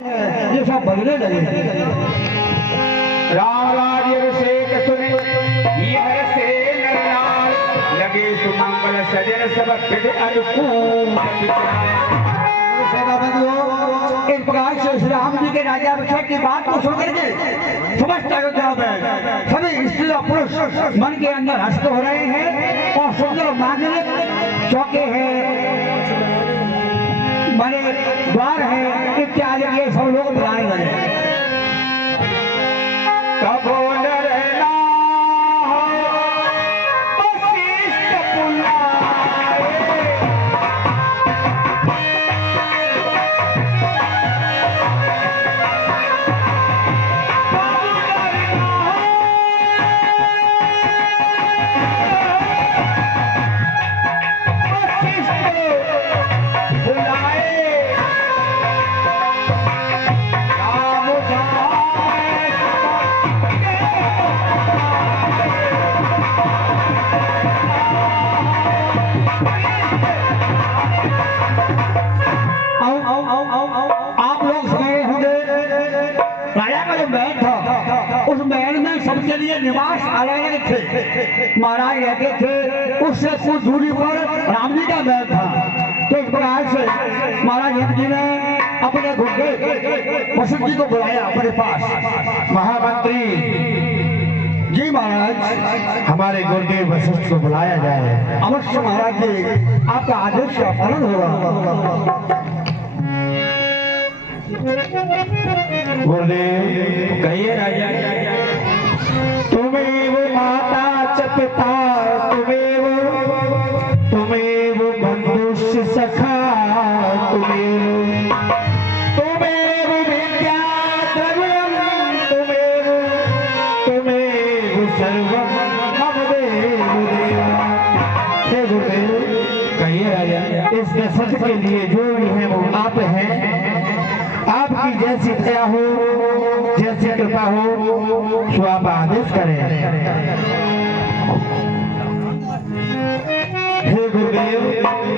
ये सब बदले लगे। राम राज्य अभिषेक सुने ये हर से नरनाल लगे सुमंगल सजन सब फिर अनुकूल इस प्रकार से श्री राम जी के राज्य अभिषेक की बात को सुन करके समस्त अयोध्या में सभी स्त्री और पुरुष मन के अंदर हस्त हो रहे हैं और सुंदर मांगलिक चौके हैं, बड़े द्वार है इत्यादि ये सब लोग बुलाए गए। कबो डरना वशिष्ठ बुलाए आप लोग सुने होंगे राजा का जो महल था उस महल में सबके लिए निवास अलग थे, महाराज रहते थे। उससे कुछ दूरी पर राम जी का महल था। तो इस प्रकार से महाराज राम जी ने अपने घुटने वशिष्ठ जी को बुलाया अपने पास। महामंत्री जी महाराज, हमारे गुरुदेव वशिष्ठ को बुलाया जाए। अवश्य महाराज जी, आपका आदेश का पालन होगा। गुरुदेव कहिए राजा। तुमेव माता च पिता तुमेव बंधुश्च सखा तुमेव विद्या द्रविणं तुमेव सर्वं मम देवा। हे गुरुदेव कहिए राजा, इस दशरथ के लिए जो भी है वो आप हैं। आपकी जैसी दया हो, जैसी कृपा हो, सो आप आदेश करें। हे गुरुदेव।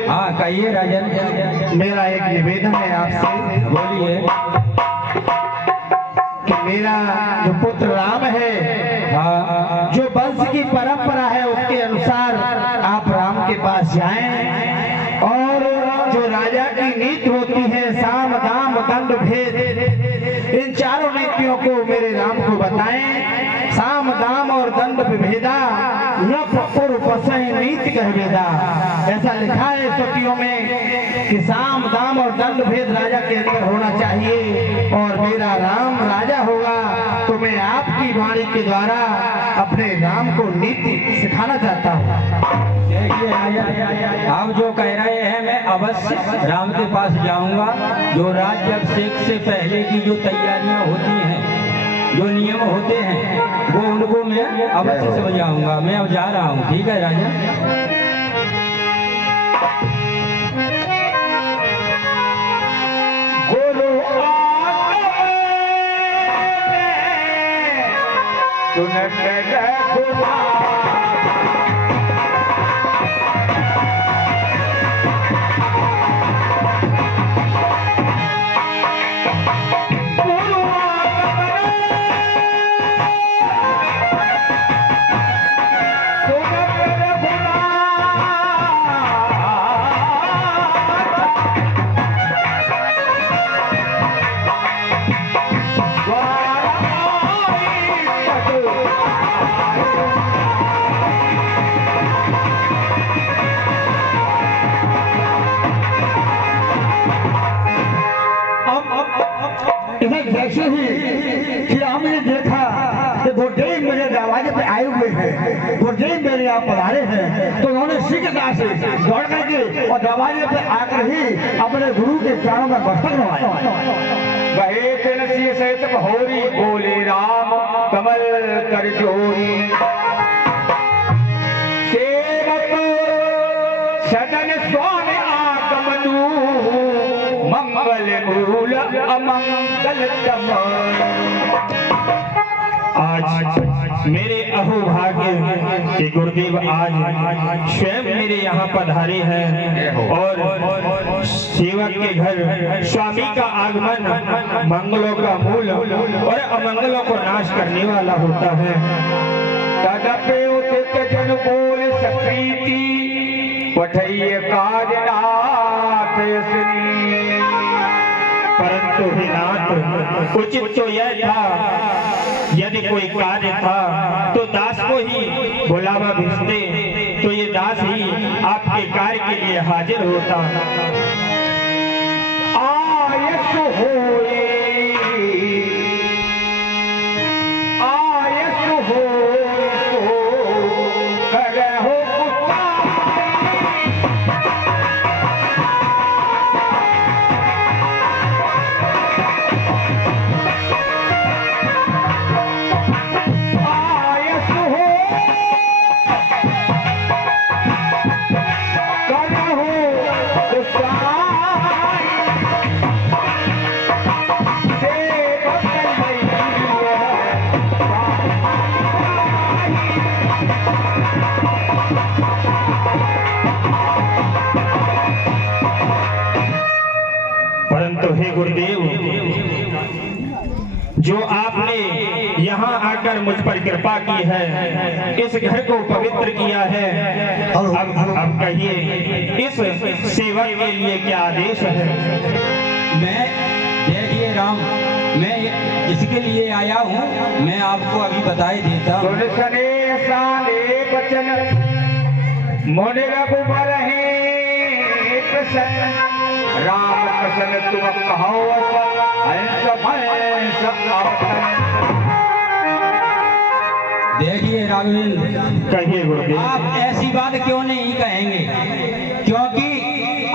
हाँ कहिए राजन। मेरा एक निवेदन है आपसे। बोलिए। कि मेरा जो पुत्र राम है, जो वंश की परंपरा है उसके अनुसार आप राम के पास जाएं और जो राजा की नीति होती है साम दाम दंड भेद, इन चारों नीतियों को मेरे राम को बताएं। साम दाम और दंड भेदा न नीति कह भेदा, ऐसा लिखा है स्तुतियों में कि साम दाम और दंड भेद राजा के अंदर होना चाहिए। और मेरा राम राजा होगा तो मैं आपकी वाणी के द्वारा अपने राम को नीति सिखाना चाहता हूँ। आप जो कह रहे हैं मैं अवश्य राम के पास जाऊंगा। जो राज्य अभिषेक से पहले की जो तैयारियां होती हैं, जो नियम होते हैं, वो उनको मैं अवश्य समझाऊंगा। मैं अब जा रहा हूँ। ठीक है राजा। जैसे ही श्री राम ने देखा कि गुरुदेव मेरे दरवाजे पे आए हुए हैं, गुरुदेव मेरे यहाँ पधारे हैं, तो उन्होंने शीघ्रता से दौड़ करके और दरवाजे पे आकर ही अपने गुरु के चरणों में मस्तक नवाया। वहे तुलसी सहित होरी बोले राम कमल कर जोरी। सेवक सदन स्वामी आगमनु मंगल मूल अमंगल तम। आज मेरे अहोभाग्य के गुरुदेव आज स्वयं मेरे यहाँ पधारे हैं और सेवक के घर स्वामी का आगमन मंगलों का मूल और अमंगलों को नाश करने वाला होता है। तदपि उचित जन बोल सप्रीति पठैय काजनाथ सुनी। परंतु हे नाथ, उचित तो यह था यदि कोई कार्य था तो दास को ही बुलावा भेजते, तो ये दास ही आपके कार्य के लिए हाजिर होता। आयस होए आयस होए सो करहु परंतु हे गुरुदेव, जो आपने यहाँ आकर मुझ पर कृपा की है, इस घर को पवित्र किया है, अब कहिए इस सेवक के लिए क्या आदेश है? मैं देखिए राम, मैं इसके लिए आया हूँ, मैं आपको अभी बताई देता हूँ। सुन सने साले बचन मोन रघुबर है प्रसन्न। राम प्रसन्न तुम कहो हंस भंस अवतन। देखिए राघवेंद्र, कहिए गुरुदेव। आप ऐसी बात क्यों नहीं कहेंगे, क्योंकि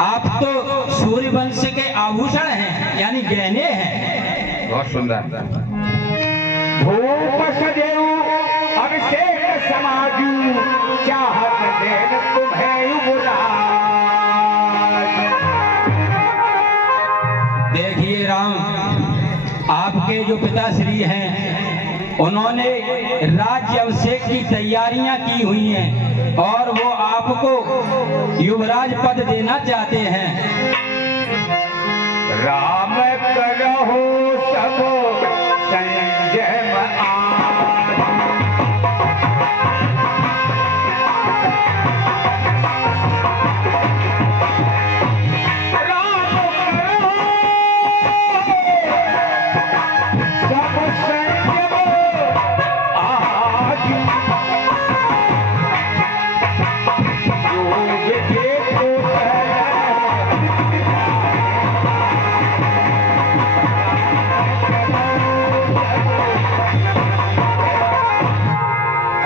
आप तो सूर्य वंश के आभूषण हैं, यानी गहने हैं। बहुत सुंदर। धूप सदेव अभिषेक समाजू चाहत देन तुम्हें युवराज। देखिए राम, आपके जो पिताश्री हैं उन्होंने राज्य अभिषेक की तैयारियां की हुई हैं और वो आपको युवराज पद देना चाहते हैं। राम करहो सब संजम आन। राम करहो सब संजम आज। योग देखो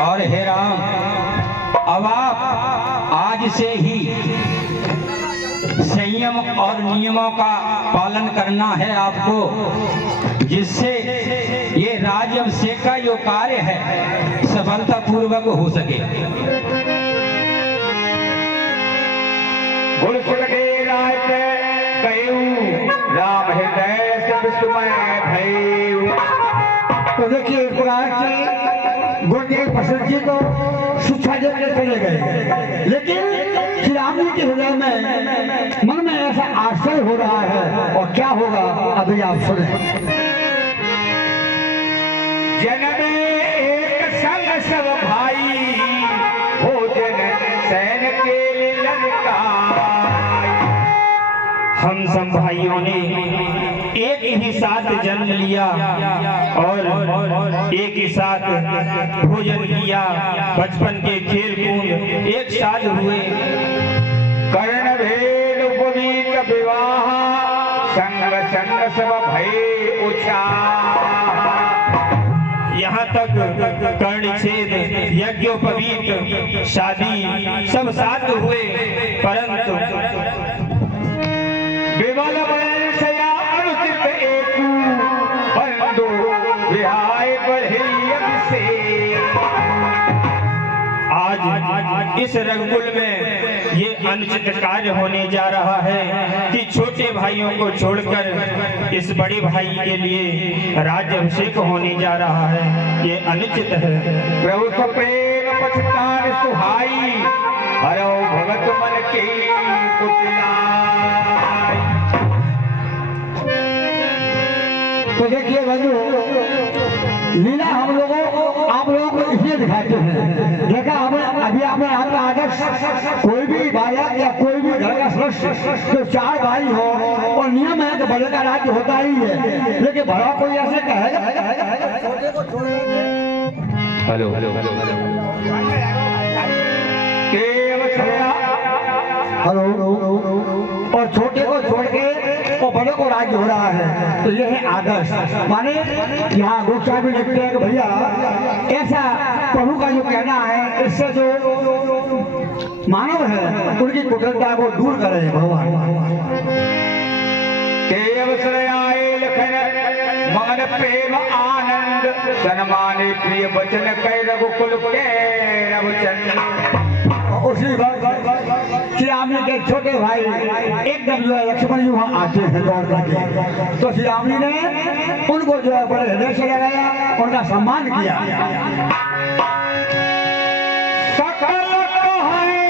और हे राम, अब आप आज से ही संयम और नियमों का पालन करना है आपको, जिससे ये राज्य अभिषेक का जो कार्य है सफलता पूर्वक हो सके। गुलफुल के रात गयू राम हृदय सब सुमय भयू। तो देखिए एक प्रकार से गुरुदेव प्रसन्न जी को शिक्षा देकर चले गए, लेकिन श्री राम जी के हृदय में मन में ऐसा आश्चर्य हो रहा है, और क्या होगा अभी आप सुने। जन्म एक संग सब भाई भोजन सैन के ललका। हम सब भाइयों ने एक ही साथ जन्म लिया और एक ही साथ भोजन किया, बचपन के खेल कूद एक साथ हुए। कर्ण भेद उपवीत विवाह संग संग सब भय उछा। यहाँ तक कर्णछेद यज्ञोपवीत शादी सब साथ हुए, परंतु विमल वंशया अनुचित एकू बंधु विहाय बढ़े अभिषेक। आज आज इस रंगकुल में ये अनुचित कार्य होने जा रहा है कि छोटे भाइयों को छोड़कर इस बड़े भाई के लिए राज्याभिषेक होने जा रहा है, ये अनुचित है। प्रभु सप्रेम पछतान सुहाई, हरो भगत मन की कुटिलाई। तो देखिए बंधु, लीला हम लोगों आप लोगों को इसलिए दिखाते हैं। देखा हमने अभी आपने आपका आदर्श, कोई भी बालक या कोई भी घर का सदस्य जो चार भाई हो और नियम है कि बड़े का राज्य होता ही है, लेकिन बड़ा कोई ऐसे कहेगा हेलो हेलो हेलो, और छोटे को छोड़ के और बड़े को राज्य हो रहा है, तो ये है आदर्श। माने यहाँ गुरु साहब भी लिखते हैं कि भैया ऐसा प्रभु का जो कहना है, इससे जो मानव है उनकी कुटिलता को दूर करे भगवान। के अवसर आए लखन मगन प्रेम आनंद, सन्माने प्रिय वचन कह रघुकुल के रघुचंद। उसी वक्त श्री राम जी के छोटे भाई एकदम जो है लक्ष्मण जी वहाँ आते हैं दौड़ करके, तो श्री राम जी ने उनको जो है बड़े हृदय से लगाया, उनका सम्मान किया। सकल कहानी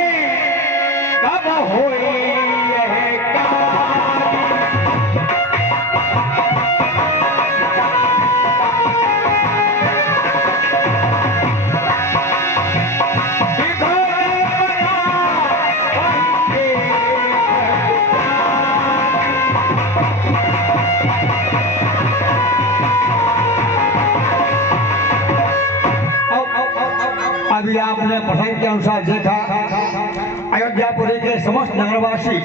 कब होई यह काज, अभी आपने प्रसंग के अनुसार देखा, अयोध्यापुरी के समस्त नगरवासी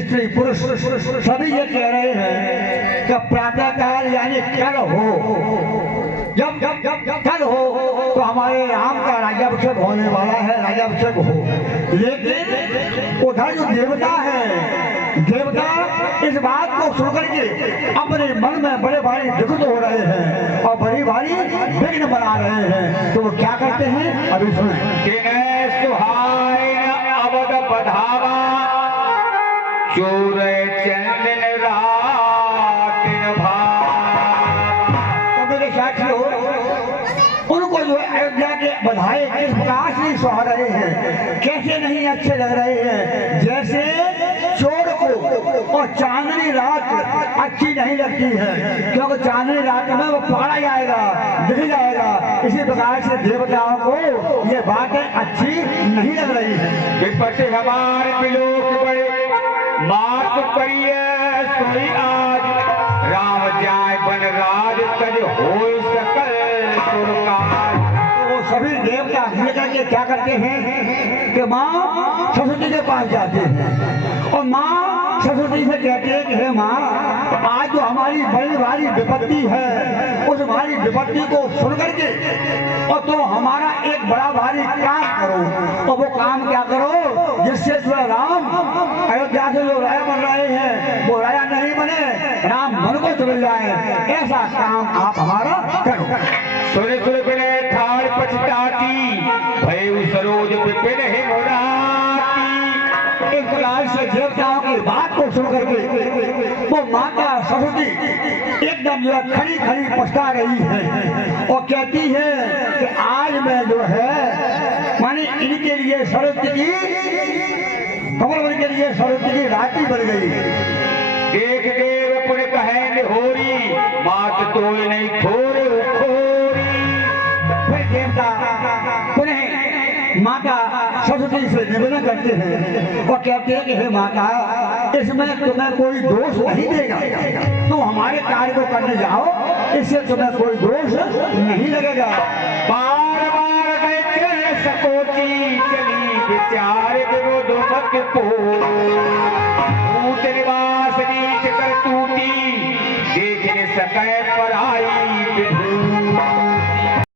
स्त्री पुरुष सभी ये कह रहे हैं कि प्रातः काल यानी कल हो, जब जब जब जब कल हो तो हमारे राम का राज्याभिषेक होने वाला है, राज्याभिषेक हो। लेकिन उधर जो देवता है, देवता इस बात को सुनकर के अपने मन में बड़े भारी दुखित हो रहे हैं और बड़ी भारी विघ्न बना रहे हैं। तो वो क्या करते हैं अभी सुने। किने सुहाय अवध बधावा, चोर चंदन रातिन भाव। तो मेरे साथियों, उनको जो अयोध्या के बधाई किस प्रकार से सुहा रहे हैं, कैसे नहीं अच्छे लग रहे हैं, जैसे चोर को और चांदनी रात अच्छी नहीं लगती है, क्योंकि चांदनी रात में वो पकड़ा जाएगा, दिख जाएगा। इसी प्रकार से देवताओं को ये बातें अच्छी नहीं लग रही है। विपट हमारे बिलोक बड़े, मात करिए सोई आज, राम जाय बन राज तज होय सकल सुरकाज। वो सभी देवता मिलकर के क्या करते हैं कि माँ सरस्वती के पास जाते हैं और माँ सरस्वती से कहते हैं कि हे माँ, आज जो हमारी बड़ी भारी विपत्ति है, उस भारी विपत्ति को सुन करके और तो हमारा एक बड़ा भारी काम करो। और वो काम क्या करो, जिससे जो राम अयोध्या से जो राजा बन रहे हैं वो राजा नहीं बने, राम मन को चले जाए, ऐसा काम आप हमारा करो। सुन सुन बिने ठाड़ पछताती, भय सरोज विपिन हिमराती। एक प्रकार से देवताओं की बात को सुन करके वो माता सरस्वती एकदम जो खड़ी खड़ी पछता रही है और कहती है कि आज मैं जो है माने इनके लिए सरस्वती की कमल के लिए सरस्वती की रात्रि बन गई। देख देव पुन कहे निहोरी, मात तो नहीं खोरे खोरी। फिर देवता पुनः माता सरस्वती से निवेदन करते हैं और कहते हैं कि हे माता, इसमें तुम्हें कोई दोष नहीं देगा, तुम हमारे कार्य को करने जाओ, इससे तुम्हें कोई दोष नहीं लगेगा। बार बार गए चरण सकोची, चली विचार विरोध मत पो। ऊंच निवास नीच कर टूटी, देख न सके पर